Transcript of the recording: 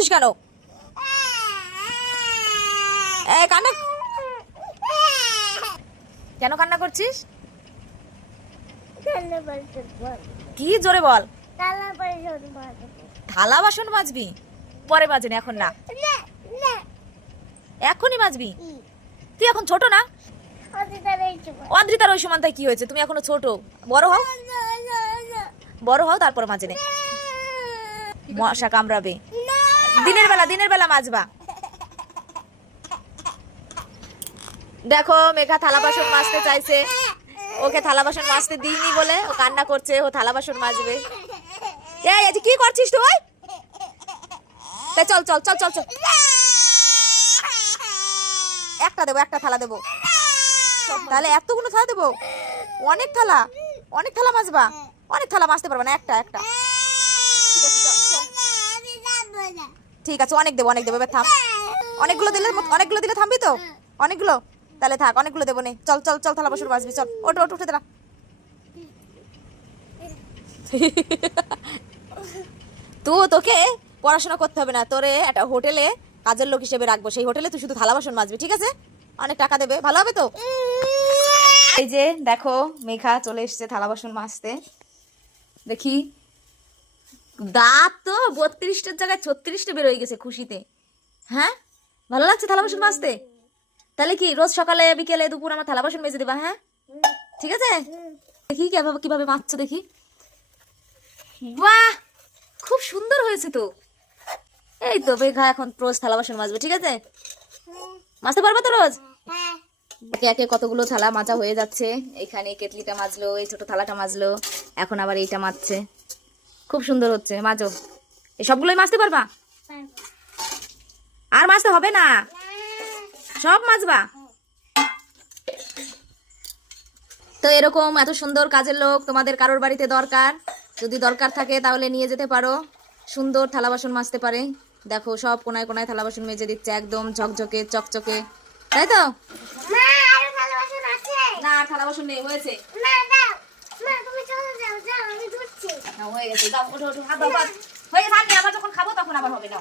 করছিস কেন? কান্না কেন কান্না করছিস? কি জোরে বল। থালা বাসন মাজবি? পরে মাজবি, এখন না। এখনই মাজবি? তুই এখন ছোট না? অদ্রিতার ওই সমানটাই কি হয়েছে? তুমি এখনো ছোট। বড় হও, বড় হও, তারপর মাজে নে। মশা কামড়াবে। দিনের বেলা মাজবা। দেখো মেঘা থালা বাসন মাজতে চাইছে, ওকে থালা বাসন মাজতে দিইনি বলে ও কান্না করছে, ও থালা বাসন মাজবে। এই আজ কি করছিস তুই? চল চল চল চল চল, একটা দেবো, একটা থালা দেবো। তাহলে এতগুলো থালা দেবো? অনেক থালা, অনেক থালা মাজবা। অনেক থালা মাজতে পারবে না, একটা একটা। ঠিক আছে, অনেক দেবো, অনেক দেবো। এবার থাম। অনেকগুলো দিলে থামবি তো? অনেকগুলো? তাহলে থাক, অনেকগুলো দেবো নে। চল চল চল, থালা বাসন মাজবি। চল, ওঠ ওঠ, উঠে দাঁড়া। তোকে পড়াশোনা করতে হবে না, তোরে একটা হোটেলে কাজের লোক হিসেবে রাখবো। সেই হোটেলে তুই শুধু থালা বাসন মাজবি, ঠিক আছে? অনেক টাকা দেবে, ভালো হবে তো? এই যে দেখো মেঘা চলে এসছে থালা বাসন মাজতে। দেখি দাঁত তো 32টার জায়গায় 36টা বের হয়ে গেছে খুশিতে। হ্যাঁ, ভালো লাগছে থালা বাসন মাজতে? তাহলে কি রোজ সকালে বিকেলে দুপুর আমার থালা বাসন মেজে দিবা? হ্যাঁ, ঠিক আছে। দেখি কিভাবে মাজছো দেখি। বাহ, খুব সুন্দর হয়েছে তো। এই তো মেঘা এখন রোজ থালা বাসন মাজবে, ঠিক আছে? মাজতে পারবে তো রোজ? একে একে কতগুলো থালা মাজা হয়ে যাচ্ছে। এখানে কেটলিটা মাজলো, এই ছোট থালাটা মাজলো, এখন আবার এইটা মাজছে। খুব সুন্দর হচ্ছে, মাজো। এই সবগুলোই মাজতে পারবা? আর মাজতে হবে না, সব মাজবা। তো এরকম এত সুন্দর কাজের লোক তোমাদের কারোর বাড়িতে দরকার, যদি দরকার থাকে তাহলে নিয়ে যেতে পারো। সুন্দর থালা বাসন মাজতে পারে। দেখো সব কোনায় কোনায় থালা বাসন মেজে দিচ্ছে, একদম ঝকঝকে চকচকে, তাই তো? না, থালা বাসন নেই, হয়েছে। হয়ে গেছে, যাও ওঠো ওঠো, হাত দাও, হয়ে থাকবে, আবার যখন খাবো তখন আবার হবে না।